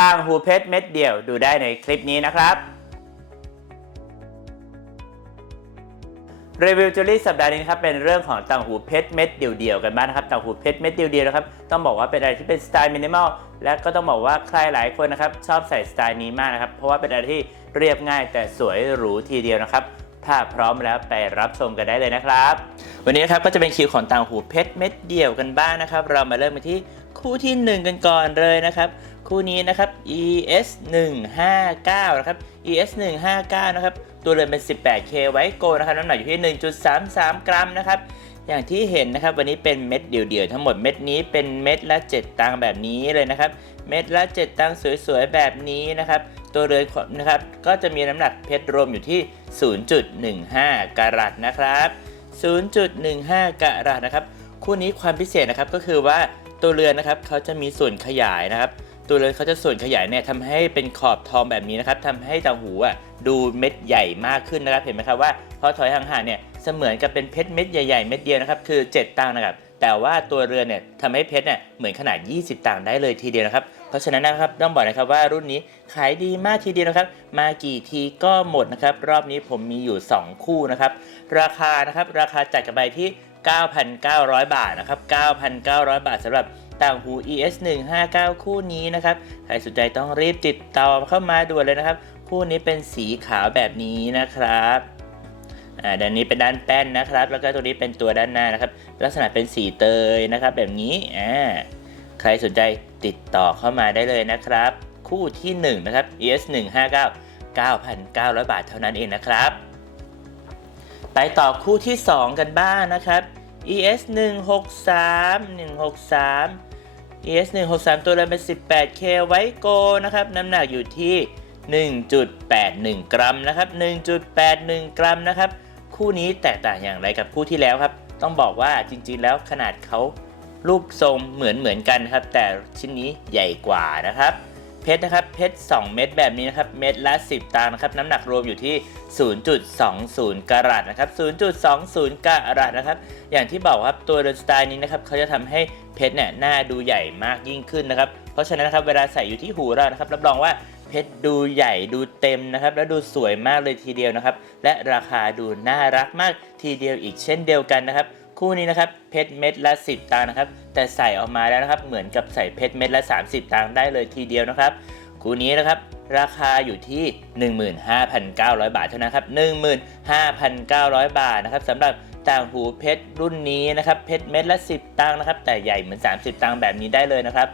ต่างหูเพชรเม็ดเดียวดูได้ในคลิปนี้นะครับรีวิวจูลี่สัปดาห์นี้นะครับเป็นเรื่องของต่างหูเพชรเม็ดเดียวๆกันบ้างนะครับต่างหูเพชรเม็ดเดียวๆนะครับต้องบอกว่าเป็นอะไรที่เป็นสไตล์มินิมอลและก็ต้องบอกว่าใครหลายคนนะครับชอบใส่สไตล์นี้มากนะครับเพราะว่าเป็นอะไรที่เรียบง่ายแต่สวยหรูทีเดียวนะครับถ้าพร้อมแล้วไปรับชมกันได้เลยนะครับ วันนี้นะครับก็จะเป็นคิวของต่างหูเพชรเม็ดเดียวกันบ้างนะครับ เรามาเริ่มกันที่คู่ที่ 1 กันก่อนเลยนะครับ คู่นี้นะครับ ES 159นะครับ ES 159นะครับ ตัวเรือนเป็น 18K ไว้โกนะครับ น้ำหนักอยู่ที่ 1.33 กรัมนะครับ อย่างที่เห็นนะครับ วันนี้เป็นเม็ดเดี่ยวๆ ทั้งหมด เม็ดนี้เป็นเม็ดละ 7 ตังแบบนี้เลยนะครับ เม็ดละ 7 ตังสวยๆ แบบนี้นะครับ ตัวเรือนนะครับ ก็จะมีน้ำหนักเพชรรวมอยู่ที่ 0.15 กรัตนะครับ 0.15 กรัตนะครับ คู่นี้ความพิเศษนะครับ ก็คือว่าตัวเรือนนะครับ เขาจะมีส่วนขยายนะครับ ตัวเรือนเขาจะส่วนขยายเนี่ยทำให้เป็นขอบทองแบบนี้นะครับทำให้ตางหูอะดูเม็ดใหญ่มากขึ้นนะครับ เห็นไหมครับว่าพอถอยห่างๆเนี่ยเสมือนกับเป็นเพชรเม็ดใหญ่ๆ เม็ดเดียวนะครับคือ 7ตังค์นะครับแต่ว่าตัวเรือนเนี่ยทำให้เพชรเนี่ยเหมือนขนาด 20ตังค์ได้เลยทีเดียวนะครับ เพราะฉะนั้นนะครับต้องบอกนะครับว่ารุ่นนี้ขายดีมากทีเดียวนะครับ มากี่ทีก็หมดนะครับ รอบนี้ผมมีอยู่ 2 คู่นะครับ ราคานะครับราคาจัดกันไปที่ 9,900 บาทนะครับ 9,900 บาทสำหรับ ต่างหู ES 159คู่นี้นะครับ ใครสนใจต้องรีบติดต่อเข้ามาด่วนเลยนะครับ คู่นี้เป็นสีขาวแบบนี้นะครับอ่าด้านนี้เป็นด้านแป้นนะครับ แล้วก็ตัวนี้เป็นตัวด้านหน้านะครับ ลักษณะเป็นสีเตยนะครับ แบบนี้อ่าใครสนใจติดต่อเข้ามาได้เลยนะครับ คู่ที่1นะครับ ES 159 9,900 บาทเท่านั้นเองนะครับ ไปต่อคู่ที่ 2 กันบ้างนะครับ ES 163 163 ES 163 ตัวเรือนเป็น 18K ไว้โกนะครับ น้ำหนักอยู่ที่ 1.81 กรัมนะครับ 1.81 กรัมนะครับ คู่นี้แตกต่างอย่างไรกับคู่ที่แล้วครับ ต้องบอกว่าจริงๆแล้วขนาดเขารูปทรงเหมือนเหมือนกันครับ แต่ชิ้นนี้ใหญ่กว่านะครับ เพชรนะครับเพชร2เม็ดแบบนี้นะครับเม็ดละ 10 ตังค์นะครับน้ำหนักรวมอยู่ที่ 0.20 กรัตนะครับ 0.20 กรัตนะครับ อย่างที่บอกครับตัวเรือนสไตล์นี้นะครับเขาจะทำให้เพชรเนี่ยหน้าดูใหญ่มากยิ่งขึ้นนะครับ เพราะฉะนั้นนะครับเวลาใส่อยู่ที่หูเรานะครับรับรองว่าเพชรดูใหญ่ดูเต็มนะครับ และดูสวยมากเลยทีเดียวนะครับ และราคาดูน่ารักมากทีเดียวอีกเช่นเดียวกันนะครับ คู่นี้นะครับเพชรเม็ดละ 10 ตังค์นะครับ แต่ใส่ออกมาแล้วนะครับ เหมือนกับใส่เพชรเม็ดละ 30 ตังค์ได้เลยทีเดียวนะครับ คู่นี้นะครับราคาอยู่ที่ 15,900 บาทเท่านั้นครับ 15,900 บาทนะครับสำหรับต่างหูเพชรรุ่นนี้นะครับเพชรเม็ดละ 10 ตังค์นะครับ แต่ใหญ่เหมือน 30 ตังค์แบบนี้ได้เลยนะครับ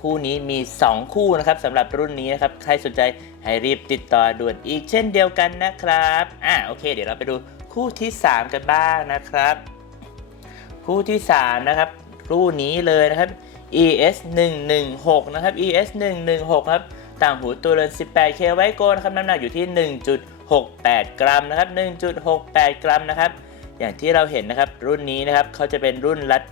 คู่นี้มี 2 คู่นะครับสำหรับรุ่นนี้นะครับใครสนใจให้รีบติดต่อด่วนอีกเช่นเดียวกันนะครับอ่าโอเค เดี๋ยวเราไปดูคู่ที่ 3 กันบ้างนะครับ คู่ที่ 3 นะครับ คู่นี้เลยนะครับ ES 116นะครับ ES 116ครับต่างหูตัวเรือน 18K ไว้โกนะครับน้ำหนักอยู่ที่ 1.68 กรัมนะครับ 1.68 กรัมนะครับ อย่างที่เราเห็นนะครับรุ่นนี้นะครับเขาจะเป็นรุ่นรัด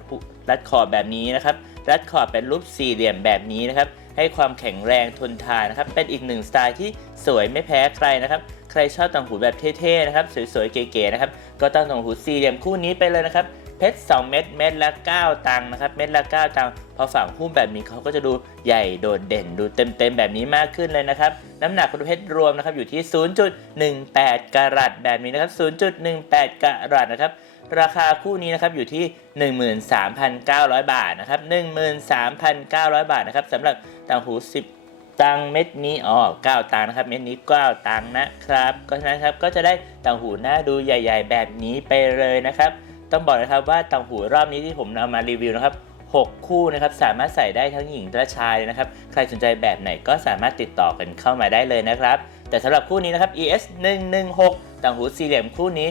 รัดขอบแบบนี้นะครับ รัดขอบเป็นรูปสี่เหลี่ยมแบบนี้นะครับ ให้ความแข็งแรงทนทานนะครับ เป็นอีกหนึ่งสไตล์ที่สวยไม่แพ้ใครนะครับ ใครชอบต่างหูแบบเท่ๆนะครับ สวยๆเก๋ๆนะครับ ก็ต้องต่างหูสี่เหลี่ยมคู่นี้ไปเลยนะครับ เพชร2เม็ดเม็ดละ 9 ตังค์นะครับเม็ดละ 9 ตังค์พอฝังหุ้มแบบนี้เขาก็จะดูใหญ่โดดเด่นดูเต็มๆแบบนี้มากขึ้นเลยนะครับน้ำหนักของเพชรรวมนะครับอยู่ที่ 0.18 กรัตแบบนี้นะครับ 0.18 กรัตนะครับราคาคู่นี้นะครับอยู่ที่ 13,900 บาทนะครับ13,900 บาทนะครับสำหรับต่างหู 10ตังเม็ดนี้อ๋อ9ตังนะครับ เม็ดนี้9ตังนะครับ ก็ฉะนั้นครับก็จะได้ต่างหูหน้าดูใหญ่ ๆ แบบนี้ไปเลยนะครับ ต้องบอกนะครับว่าต่างหูรอบนี้ที่ผมนำมารีวิวนะครับ 6 คู่นะครับสามารถใส่ได้ทั้งหญิงและชายเลยนะครับ ใครสนใจแบบไหนก็สามารถติดต่อกันเข้ามาได้เลยนะครับ แต่สำหรับคู่นี้นะครับ ES 116ต่างหูสี่เหลี่ยมคู่นี้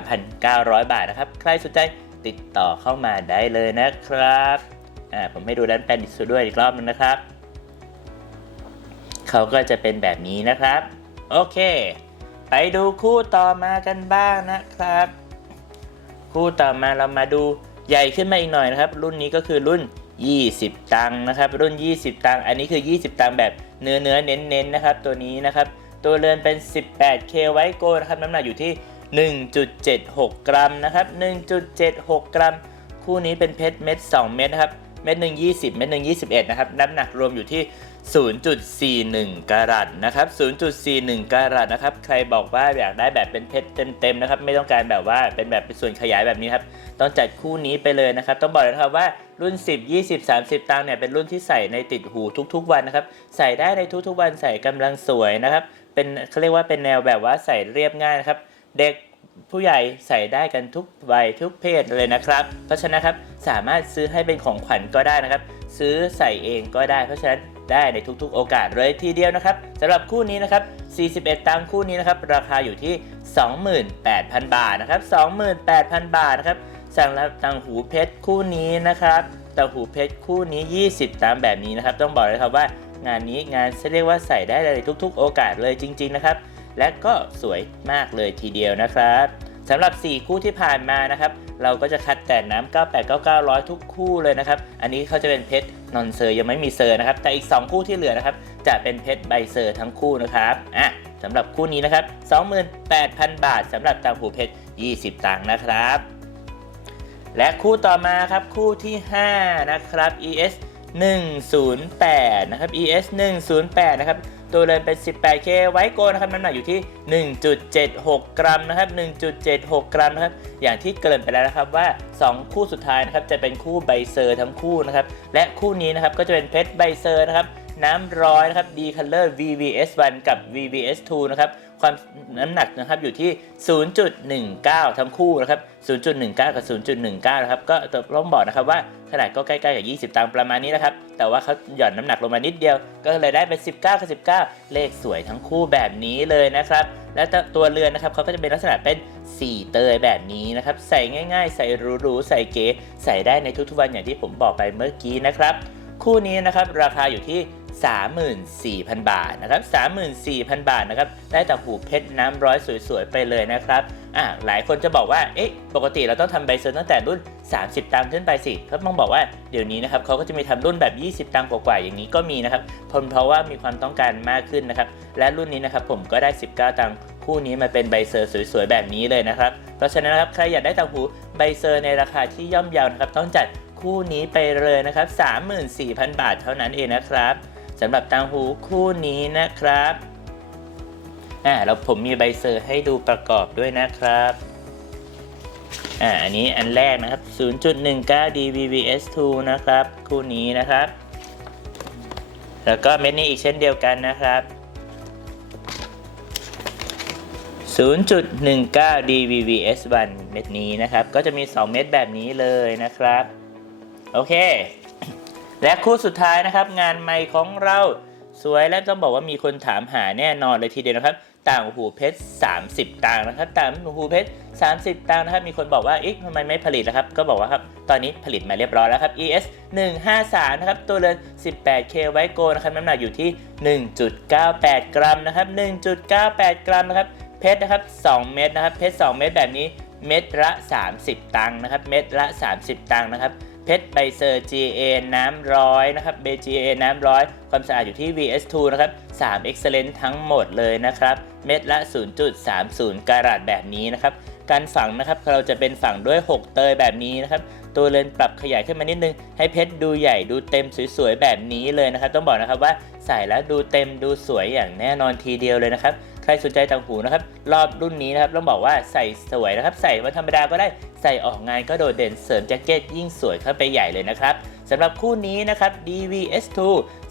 13,900 บาทนะครับ ใครสนใจติดต่อเข้ามาได้เลยนะครับอ่าผมให้ดูด้านแป้นดิสด้วยอีกรอบนึงนะครับ เขาก็จะเป็นแบบนี้นะครับ โอเค ไปดูคู่ต่อมากันบ้างนะครับ คู่ต่อมาเรามาดูใหญ่ขึ้นมาอีกหน่อยนะครับ รุ่นนี้ก็คือรุ่น 20 ตังค์นะครับ รุ่น 20 ตังค์อันนี้คือ 20 ตังค์แบบเนื้อเนื้อเน้นเน้นนะครับ ตัวนี้นะครับ ตัวเรือนเป็น 18K ไว้โกนะครับน้ำหนักอยู่ที่ 1.76 กรัมนะครับ 1.76 กรัม คู่นี้เป็นเพชรเม็ด 2 เม็ดนะครับ เม็ดหนึ่ง20 เม็ดหนึ่ง21 นะครับ น้ำหนักรวมอยู่ที่ 0.41 กรัตนะครับ 0.41 กรัตนะครับ ใครบอกว่าอยากได้แบบเป็นเพชรเต็มๆนะครับ ไม่ต้องการแบบว่าเป็นแบบเป็นส่วนขยายแบบนี้ครับ ต้องจัดคู่นี้ไปเลยนะครับ ต้องบอกเลยนะครับว่ารุ่น 10 20 30 ตังเนี่ยเป็นรุ่นที่ใส่ในติดหูทุกๆวันนะครับ ใส่ได้ในทุกๆวันใส่กำลังสวยนะครับ เป็นเขาเรียกว่าเป็นแนวแบบว่าใส่เรียบง่ายนะครับ เด็กผู้ใหญ่ใส่ได้กันทุกวัยทุกเพศเลยนะครับ เพราะฉะนั้นครับสามารถซื้อให้เป็นของขวัญก็ได้นะครับ ซื้อใส่เองก็ได้ เพราะฉะนั้น ได้ในทุกๆ โอกาสเลยทีเดียวนะครับสำหรับคู่นี้นะครับ 41 ตังคู่นี้นะครับราคาอยู่ที่ 28,000 บาทนะครับ 28,000 บาทนะครับสั่งรับตังหูเพชรคู่นี้นะครับตังหูเพชรคู่นี้ 20ตังค์แบบนี้นะครับ ต้องบอกเลยครับว่างานนี้งานเรียกว่าใส่ได้ในทุก ๆ โอกาสเลยจริง ๆนะครับ และก็สวยมากเลยทีเดียวนะครับสำหรับ 4 คู่ที่ผ่านมานะครับ เราก็จะคัดแต่น้ำ989900 ทุกคู่เลยนะครับ อันนี้เขาจะเป็นเพชรนอนเซอร์ยังไม่มีเซอร์นะครับ แต่อีก 2 คู่ที่เหลือนะครับ จะเป็นเพชรใบเซอร์ทั้งคู่นะครับอะสำหรับคู่นี้นะครับ 28,000 บาทสำหรับตางหูเพชร 20 ตังค์นะครับ และคู่ต่อมาครับคู่ที่ 5 นะครับ ES 108 นะครับ ES 108 นะครับ ตัวเรือนเป็น 18K ไวโกนะครับน้ำหนักอยู่ที่ 1.76 กรัมนะครับ 1.76 กรัมนะครับ อย่างที่เกริ่นไปแล้วนะครับว่า 2 คู่สุดท้ายนะครับจะเป็นคู่ใบเซอร์ทั้งคู่นะครับ และคู่นี้นะครับก็จะเป็นเพชรใบเซอร์นะครับน้ำร้อยนะครับ D Color VVS 1 กับ VVS 2 นะครับ ความน้ำหนักนะครับอยู่ที่ 0.19 ทั้งคู่นะครับ 0.19 กับ 0.19 นะครับ ก็ต้องบอกนะครับว่าขนาดก็ใกล้ๆกับ 20 ตังประมาณนี้นะครับ แต่ว่าเขาหย่อนน้ำหนักลงมานิดเดียว ก็เลยได้เป็น 19 กับ 19 เลขสวยทั้งคู่แบบนี้เลยนะครับ และตัวเรือนนะครับเขาก็จะเป็นลักษณะเป็น4เตยแบบนี้นะครับ ใส่ง่าย ๆ ใส่หรูๆ ใส่เก๋ ใส่ได้ในทุกๆวันอย่างที่ผมบอกไปเมื่อกี้นะครับ คู่นี้นะครับราคาอยู่ที่ 34,000 บาทนะครับ34,000 บาทนะครับได้ต่างหูเพชรน้ำร้อยสวยๆไปเลยนะครับอ่าหลายคนจะบอกว่าเอ๊ะปกติเราต้องทำใบเซอร์ตั้งแต่รุ่น 30 ตังค์ขึ้นไปสิก็ต้องบอกว่าเดี๋ยวนี้นะครับเขาก็จะมีทำรุ่นแบบ 20 ตังค์กว่าๆอย่างนี้ก็มีนะครับเพราะเพราะว่ามีความต้องการมากขึ้นนะครับและรุ่นนี้นะครับผมก็ได้ 19 ตังค์คู่นี้มาเป็นใบเซอร์สวยๆแบบนี้เลยนะครับเพราะฉะนั้นนะครับใครอยากได้ต่างหูใบเซอร์ในราคาที่ย่อมเยาวนะครับต้องจัดคู่นี้ไปเลยนะครับ34,000 บาทเท่านั้นเองนะครับ สำหรับต่างหูคู่นี้นะครับอ่าแล้วผมมีใบเซอร์ให้ดูประกอบด้วยนะครับอ่าอันนี้อันแรกนะครับ 0.19 dBVS2 นะครับ คู่นี้นะครับ แล้วก็เม็ดนี้อีกเช่นเดียวกันนะครับ 0.19 dBVS1 เม็ดนี้นะครับ ก็จะมี 2 เม็ดแบบนี้เลยนะครับ โอเค และคู่สุดท้ายนะครับ งานใหม่ของเราสวยและต้องบอกว่ามีคนถามหาแน่นอนเลยทีเดียวนะครับ ต่างหูเพชร 30ตังนะครับ ต่างหูเพชร 30ตังนะครับ มีคนบอกว่าเอ๊ะทำไมไม่ผลิตนะครับ ก็บอกว่าครับ ตอนนี้ผลิตมาเรียบร้อยแล้วครับ ES 153นะครับ ตัวเรือน 18K ไวโกนะครับ น้ำหนักอยู่ที่ 1.98 กรัมนะครับ 1.98 กรัมนะครับ เพชรนะครับ 2 เม็ดนะครับ เพชร 2 เม็ดแบบนี้ เม็ดละ 30 ตังค์นะครับ เม็ดละ 30 ตังค์นะครับ เพชรใบเซอร์ GA น้ำร้อยนะครับเบ GA น้ำร้อยความสะอาดอยู่ที่ VS2 นะครับ3 Excellent ทั้งหมดเลยนะครับ เม็ดละ 0.30 การัตแบบนี้นะครับ การฝังนะครับเราจะเป็นฝังด้วย 6 เตยแบบนี้นะครับ ตัวเลนปรับขยายขึ้นมานิดนึง ให้เพชรดูใหญ่ดูเต็มสวยๆแบบนี้เลยนะครับ ต้องบอกนะครับว่าใส่แล้วดูเต็มดูสวยอย่างแน่นอนทีเดียวเลยนะครับ ใครสนใจต่างหูนะครับ รอบรุ่นนี้นะครับต้องบอกว่าใส่สวยนะครับ ใส่วันธรรมดาก็ได้ ใส่ออกงานก็โดดเด่นเสริมแจ็คเก็ตยิ่งสวยเข้าไปใหญ่เลยนะครับสำหรับคู่นี้นะครับ DVS2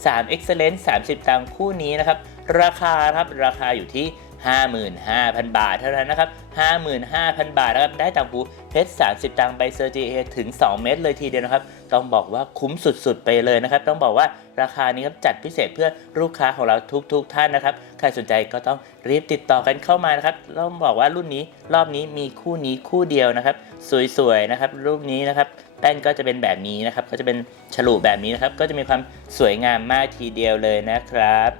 3 Excellent 30ตังคู่นี้นะครับ ราคาครับราคาอยู่ที่ 55,000 บาทเท่านั้นนะครับ 55,000 บาทนะครับ ได้ต่างหูเพชร 30 ตังค์ใบเซอร์ GA ถึง 2 เม็ดเลยทีเดียวนะครับ ต้องบอกว่าคุ้มสุดๆ ไปเลยนะครับ ต้องบอกว่าราคานี้ครับจัดพิเศษเพื่อลูกค้าของเราทุกๆท่านนะครับ ใครสนใจก็ต้องรีบติดต่อกันเข้ามานะครับ ต้องบอกว่ารุ่นนี้รอบนี้มีคู่นี้คู่เดียวนะครับ สวยๆนะครับ รูปนี้นะครับแป้นก็จะเป็นแบบนี้นะครับ ก็จะเป็นฉลุแบบนี้นะครับ ก็จะมีความสวยงามมากทีเดียวเลยนะครับ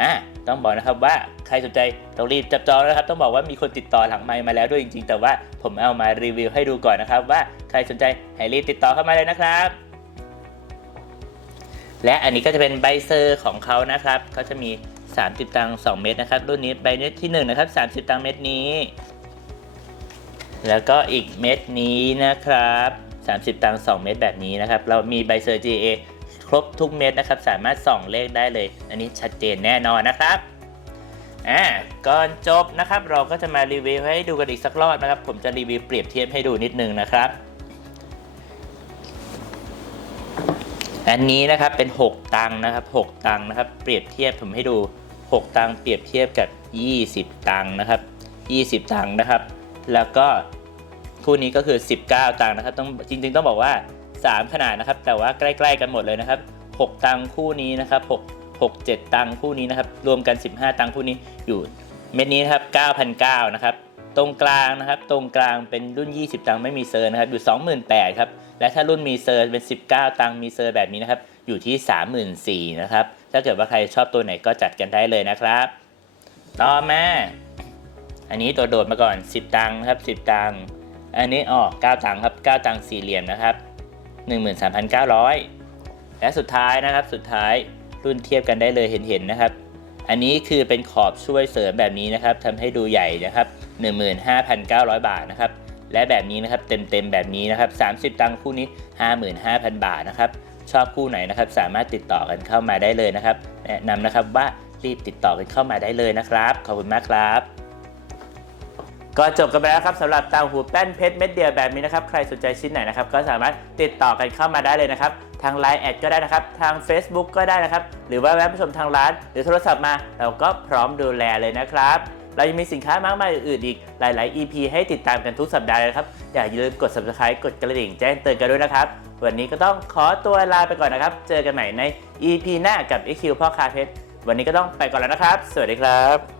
อะ ต้องบอกนะครับว่า ใครสนใจต้องรีบจับจองนะครับ ต้องบอกว่ามีคนติดต่อหลังไมค์มาแล้วด้วยจริง ๆ แต่ว่าผมเอามารีวิวให้ดูก่อนนะครับ ว่าใครสนใจให้รีบติดต่อเข้ามาเลยนะครับ และอันนี้ก็จะเป็นใบเซอร์ของเขานะครับเขาจะมี 30 ตังค์2เม็ดนะครับ รุ่นนี้ใบเม็ดที่1นะครับ 30 ตังค์เม็ดนี้ แล้วก็อีกเม็ดนี้นะครับ 30 ตังค์2เม็ดแบบนี้นะครับ เรามีใบเซอร์ GA ครบทุกเม็ดนะครับ สามารถส่องเลขได้เลย อันนี้ชัดเจนแน่นอนนะครับ อ่าก่อนจบนะครับเราก็จะมารีวิวให้ดูกันอีกสักรอบนะครับ ผมจะรีวิวเปรียบเทียบให้ดูนิดนึงนะครับอันนี้นะครับเป็น 6 ตังค์นะครับ 6 ตังค์นะครับ เปรียบเทียบผมให้ดู 6 ตังค์เปรียบเทียบกับ 20 ตังค์นะครับ 20 ตังค์นะครับ แล้วก็คู่นี้ก็คือ 19 ตังค์นะครับต้องจริง ๆ ต้องบอกว่า 3 ขนาดนะครับ แต่ว่าใกล้ ๆ กันหมดเลยนะครับ 6 ตังค์คู่นี้นะครับ 6 6 7 ตังคู่นี้นะครับ รวมกัน 15 ตังคู่นี้อยู่เม็ดนี้นะครับ9,900นะครับ ตรงกลางนะครับ ตรงกลางเป็นรุ่น 20 ตังไม่มีเซอร์นะครับ อยู่ 28,000ครับ และถ้ารุ่นมีเซอร์เป็น 19 ตังมีเซอร์แบบนี้นะครับ อยู่ที่ 34,000นะครับ ถ้าเกิดว่าใครชอบตัวไหนก็จัดกันได้เลยนะครับ ต่อมา อันนี้ตัวโดดมาก่อน 10 ตังค์นะครับ 10 ตัง อันนี้ออก9ตังครับ 9 ตังสี่เหลี่ยมนะครับ 13,900 และสุดท้ายนะครับ สุดท้าย รุ่นเทียบกันได้เลยเห็นๆนะครับ อันนี้คือเป็นขอบช่วยเสริมแบบนี้นะครับทำให้ดูใหญ่นะครับ 15,900 บาทนะครับ และแบบนี้นะครับเต็มๆแบบนี้นะครับ 30 ตังค์คู่นี้ 55,000 บาทนะครับ ชอบคู่ไหนนะครับ สามารถติดต่อกันเข้ามาได้เลยนะครับ แนะนำนะครับว่ารีบติดต่อกันเข้ามาได้เลยนะครับ ขอบคุณมากครับก็จบกันไปแล้วครับสำหรับต่างหูแป้นเพชรเม็ดเดียวแบบนี้นะครับ ใครสนใจชิ้นไหนนะครับ ก็สามารถติดต่อกันเข้ามาได้เลยนะครับ ทาง Line แอดก็ได้นะครับ ทาง Facebook ก็ได้นะครับ หรือว่าแวะไปชมทางร้าน หรือโทรศัพท์มา เราก็พร้อมดูแลเลยนะครับ เรายังมีสินค้ามากมายอื่นๆอีกหลาย ๆ EP ให้ติดตามกันทุกสัปดาห์เลยนะครับอย่าลืมกด subscribe กดกระดิ่งแจ้งเตือนกันด้วยนะครับ วันนี้ก็ต้องขอตัวลาไปก่อนนะครับ เจอกันใหม่ใน EP หน้ากับ EQ พ่อคาเพชรวันนี้ก็ต้องไปก่อนแล้วนะครับ สวัสดีครับ